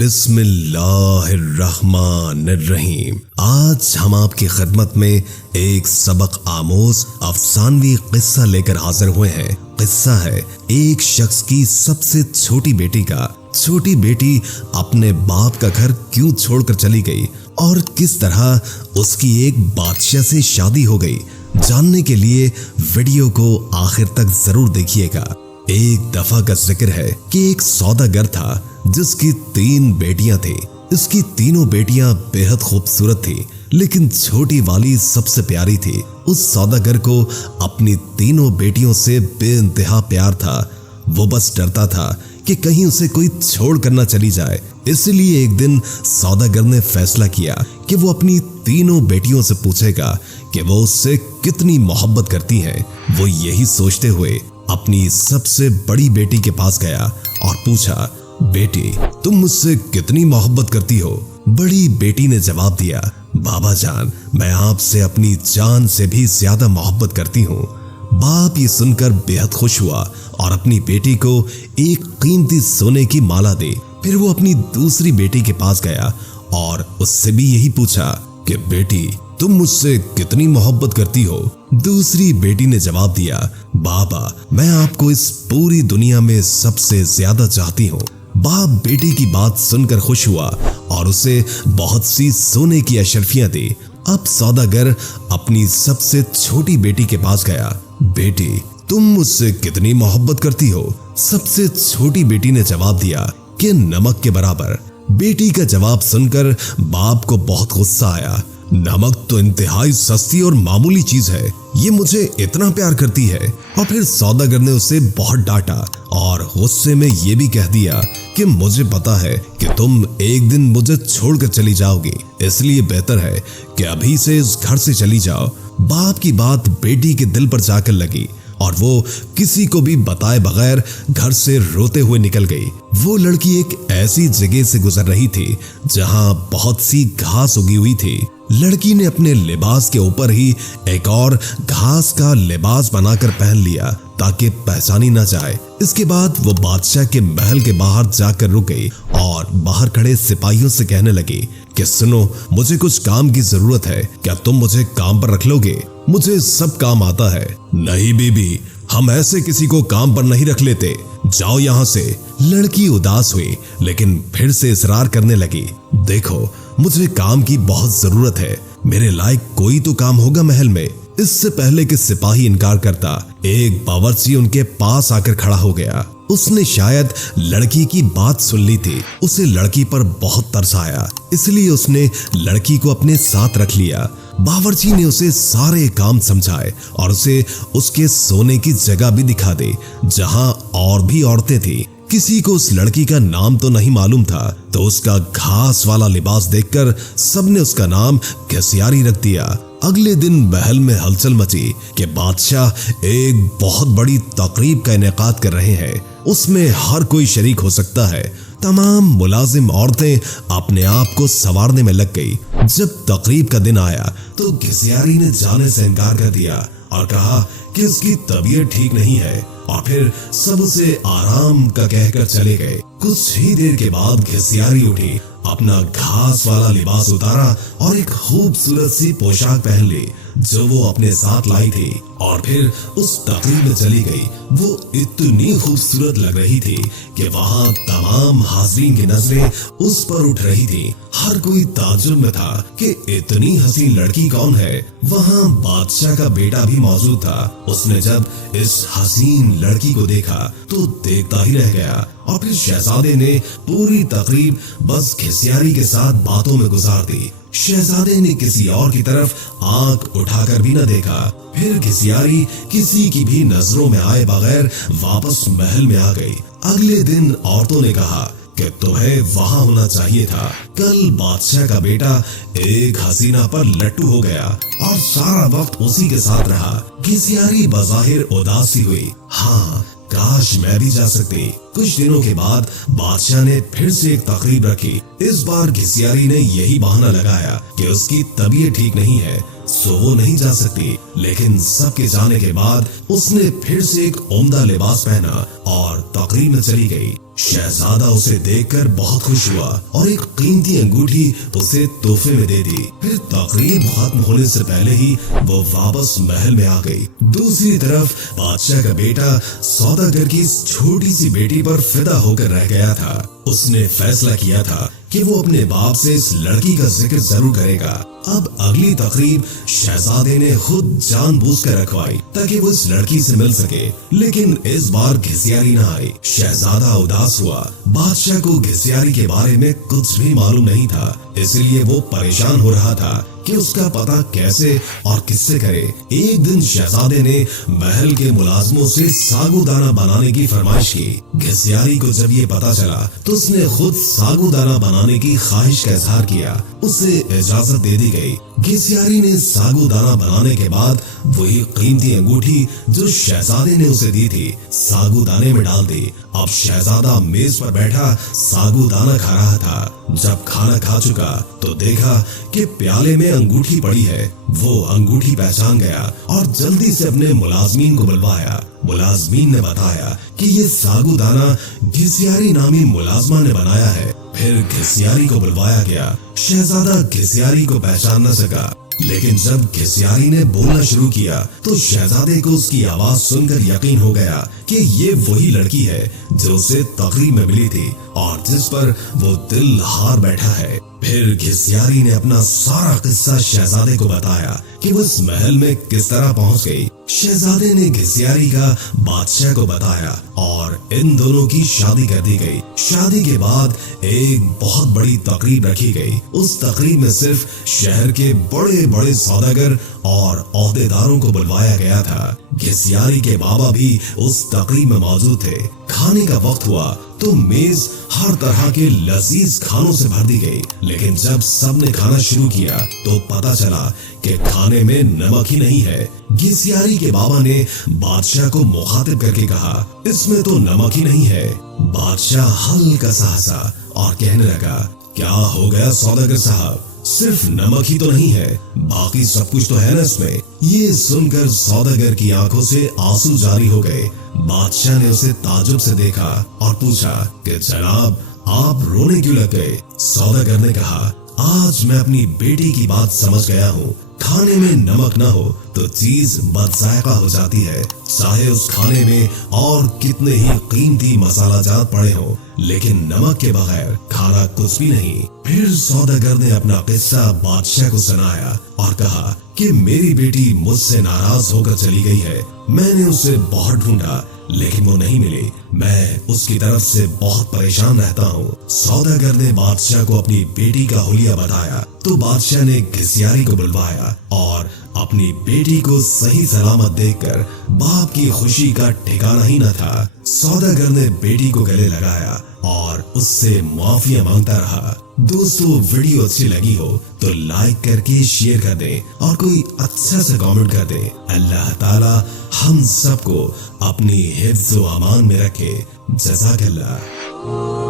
बिस्मिल्लाहिर्रहमानिर्रहीम। आज हम आपकी खिदमत में एक सबक आमोज अफसानवी किस्सा लेकर हाजिर हुए हैं। किस्सा है एक शख्स की सबसे छोटी बेटी का। छोटी बेटी अपने बाप का घर क्यों छोड़कर चली गई और किस तरह उसकी एक बादशाह से शादी हो गई। जानने के लिए वीडियो को आखिर तक जरूर देखिएगा। एक दफा का जिक्र है कि एक सौदागर था जिसकी 3 बेटियां थी। इसकी तीनों बेटियां बेहद खूबसूरत थी, लेकिन छोटी वाली सबसे प्यारी थी। उस सौदागर को अपनी तीनों बेटियों से बेइंतहा प्यार था। वो बस डरता था कि कहीं उसे कोई छोड़ कर न चली जाए। इसलिए एक दिन सौदागर ने फैसला किया कि वो अपनी तीनों बेटियों से पूछेगा कि वो उससे कितनी मोहब्बत करती हैं। वो यही सोचते हुए अपनी सबसे बड़ी बेटी के पास गया और पूछा, बेटी तुम मुझसे कितनी मोहब्बत करती हो? बड़ी बेटी ने जवाब दिया, बाबा जान मैं आपसे अपनी जान से भी ज्यादा मोहब्बत करती हूँ। बाप ये सुनकर बेहद खुश हुआ और अपनी बेटी को एक कीमती सोने की माला दी। फिर वो अपनी दूसरी बेटी के पास गया और उससे भी यही पूछा कि बेटी तुम मुझसे कितनी मोहब्बत करती हो? दूसरी बेटी ने जवाब दिया, बाबा मैं आपको इस पूरी दुनिया में सबसे ज्यादा चाहती हूँ। बाप बेटी की बात सुनकर खुश हुआ और उसे बहुत सी सोने की अशर्फियां दी। अब सौदागर अपनी सबसे छोटी बेटी के पास गया, बेटी तुम मुझसे कितनी मोहब्बत करती हो? सबसे छोटी बेटी ने जवाब दिया कि नमक के बराबर। बेटी का जवाब सुनकर बाप को बहुत गुस्सा आया। नमक तो इंतहाई सस्ती और मामूली चीज है, ये मुझे इतना प्यार करती है। और फिर सौदागर ने उसे बहुत डांटा और गुस्से में ये भी कह दिया कि मुझे पता है कि तुम एक दिन मुझे छोड़कर चली जाओगी, इसलिए बेहतर है कि अभी से इस घर से चली जाओ। बाप की बात बेटी के दिल पर जाकर लगी और वो किसी को भी बताए बगैर घर से रोते हुए निकल गई। वो लड़की एक ऐसी जगह से गुजर रही थी जहां बहुत सी घास उगी हुई थी। लड़की ने अपने लिबास के ऊपर ही एक और घास का लिबास बनाकर पहन लिया ताकि पहचानी न जाए। इसके बाद वो बादशाह के महल के बाहर जाकर रुक गई और बाहर खड़े सिपाहियों से कहने लगी कि सुनो, मुझे कुछ काम की जरूरत है, क्या तुम मुझे काम पर रख लोगे? मुझे सब काम आता है। नहीं बीबी, हम ऐसे किसी को काम पर नहीं रख लेते, जाओ यहाँ से। लड़की उदास हुई लेकिन फिर से इसरार करने लगी, देखो मुझे काम की बहुत जरूरत है, मेरे लायक कोई तो काम होगा महल में। इससे पहले कि सिपाही इनकार करता, एक बावर्ची उनके पास आकर खड़ा हो गया। उसने शायद लड़की की बात सुन ली थी। उसे लड़की पर बहुत तरस आया, इसलिए उसने लड़की को अपने साथ रख लिया। बावर्ची ने उसे सारे काम समझाए और उसे उसके सोने की जगह भी दिखा दी जहां और भी औरतें थी। किसी को उस लड़की का नाम तो नहीं मालूम था, तो उसका घास वाला लिबास देखकर सबने उसका नाम घसियारी रख दिया। अगले दिन महल में हलचल मची कि बादशाह एक बहुत बड़ी तकरीब का इनेकाद कर रहे हैं, उसमें हर कोई शरीक हो सकता है। तमाम मुलाजिम औरतें अपने आप को संवारने में लग गई। जब तकरीब का दिन आया तो घसियारी ने जाने से इनकार कर दिया और कहा कि उसकी तबीयत ठीक नहीं है, और फिर सब उसे आराम का कहकर चले गए। कुछ ही देर के बाद घसियारी उठी, अपना घास वाला लिबास उतारा और एक खूबसूरत सी पोशाक पहन ली जो वो अपने साथ लाई थी, और फिर उस तकरीब में चली गई। वो इतनी खूबसूरत लग रही थी कि वहां तमाम हाज़रीन की नजरें उस पर उठ रही थी। हर कोई ताज्जुब में था कि इतनी हसीन लड़की कौन है। वहां बादशाह का बेटा भी मौजूद था। उसने जब इस हसीन लड़की को देखा तो देखता ही रह गया, और फिर शहजादे ने पूरी तकरीब बस घसियारी के साथ बातों में गुजार दी। शहजादे ने किसी और की तरफ आंख उठाकर भी न देखा। फिर घसियारी किसी की भी नजरों में आए बगैर वापस महल में आ गई। अगले दिन औरतों ने कहा कि तुम्हें वहां होना चाहिए था। कल बादशाह का बेटा एक हसीना पर लट्टू हो गया और सारा वक्त उसी के साथ रहा। घसियारी बज़ाहिर उदासी हुई, हाँ काश मैं भी जा सकती। कुछ दिनों के बाद बादशाह ने फिर से एक तकरीब रखी। इस बार घसियारी ने यही बहाना लगाया कि उसकी तबीयत ठीक नहीं है, सो वो नहीं जा सकती। लेकिन सबके जाने के बाद उसने फिर से एक उम्दा लिबास पहना और तकरीब में चली गई। शहजादा उसे देखकर बहुत खुश हुआ और एक कीमती अंगूठी उसे तोहफे में दे दी। फिर तकरीब खत्म होने से पहले ही वो वापस महल में आ गई। दूसरी तरफ बादशाह का बेटा सौदागर की इस छोटी सी बेटी पर फिदा होकर रह गया था। उसने फैसला किया था कि वो अपने बाप से इस लड़की का जिक्र जरूर करेगा। अब अगली तकरीब शहजादे ने खुद जानबूझकर रखवाई ताकि वो इस लड़की से मिल सके, लेकिन इस बार घिसियारी न आई। शहजादा उदास हुआ। बादशाह को घिसियारी के बारे में कुछ भी मालूम नहीं था, इसलिए वो परेशान हो रहा था कि उसका पता कैसे और किससे करे। एक दिन शहजादे ने महल के मुलाजमों से सागुदाना बनाने की फरमाइश की। घिसियारी को जब ये पता चला तो उसने खुद सागुदाना बनाने की ख्वाहिश का इजहार किया। उसे इजाजत दे दी गई। घिसियारी ने सागुदाना बनाने के बाद वही कीमती अंगूठी जो शहजादे ने उसे दी थी सागुदाने में डाल दी। अब शहजादा मेज पर बैठा सागुदाना खा रहा था। जब खाना खा चुका तो देखा कि प्याले में अंगूठी पड़ी है। वो अंगूठी पहचान गया और जल्दी से अपने मुलाजमीन को बुलवाया। मुलाजमीन ने बताया कि ये सागुदाना घिसियारी नामी मुलाजमा ने बनाया है। फिर घिसियारी को बुलवाया गया। शहजादा घिसियारी को पहचान न सका, लेकिन जब घिसियारी ने बोलना शुरू किया तो शहजादे को उसकी आवाज सुनकर यकीन हो गया कि ये वही लड़की है जो उसे तकरीब में मिली थी और जिस पर वो दिल हार बैठा है। फिर घिसियारी ने अपना सारा किस्सा शहजादे को बताया कि वो इस महल में किस तरह पहुंच गई। शहजादे ने घिसियारी का बादशाह को बताया और इन दोनों की शादी कर दी गई। शादी के बाद एक बहुत बड़ी तकरीब रखी गई। उस तकरीब में सिर्फ शहर के बड़े बड़े सौदागर और ओहदेदारों को बुलवाया गया था। घिसियारी के बाबा भी उस तकरीब में मौजूद थे। खाने का वक्त हुआ तो मेज हर तरह के लजीज खानों से भर दी गई, लेकिन जब सबने खाना शुरू किया तो पता चला कि खाने में नमक ही नहीं है। घिसियारी के बाबा ने बादशाह को मुखातिब करके कहा, इसमें तो नमक ही नहीं है। बादशाह हल्का सा हंसा और कहने लगा, क्या हो गया सौदागर साहब, सिर्फ नमक ही तो नहीं है, बाकी सब कुछ तो है ना इसमें। ये सुनकर सौदागर की आंखों से आंसू जारी हो गए। बादशाह ने उसे ताजुब से देखा और पूछा कि जनाब आप रोने क्यों लग गए। सौदागर ने कहा, आज मैं अपनी बेटी की बात समझ गया हूँ। खाने में नमक न हो तो चीज बदजायका हो जाती है, चाहे उस खाने में और कितने ही कीमती मसाला जात पड़े हो, लेकिन नमक के बगैर खाना कुछ भी नहीं। फिर सौदागर ने अपना किस्सा बादशाह को सुनाया और कहा कि मेरी बेटी मुझसे नाराज होकर चली गई है। मैंने उसे बहुत ढूंढा लेकिन वो नहीं मिली। मैं उसकी तरफ से बहुत परेशान रहता हूँ। सौदागर ने बादशाह को अपनी बेटी का हुलिया बताया तो बादशाह ने घिसियारी को बुलवाया और अपनी बेटी को सही सलामत देखकर बाप की खुशी का ठिकाना ही न था। सौदागर ने बेटी को गले लगाया और उससे माफिया मांगता रहा। दोस्तों, वीडियो अच्छी लगी हो तो लाइक करके शेयर कर दें और कोई अच्छा सा कमेंट कर दें। अल्लाह ताला हम सबको अपनी हिफ्ज़ व अमान में रखे। जज़ाकल्लाह।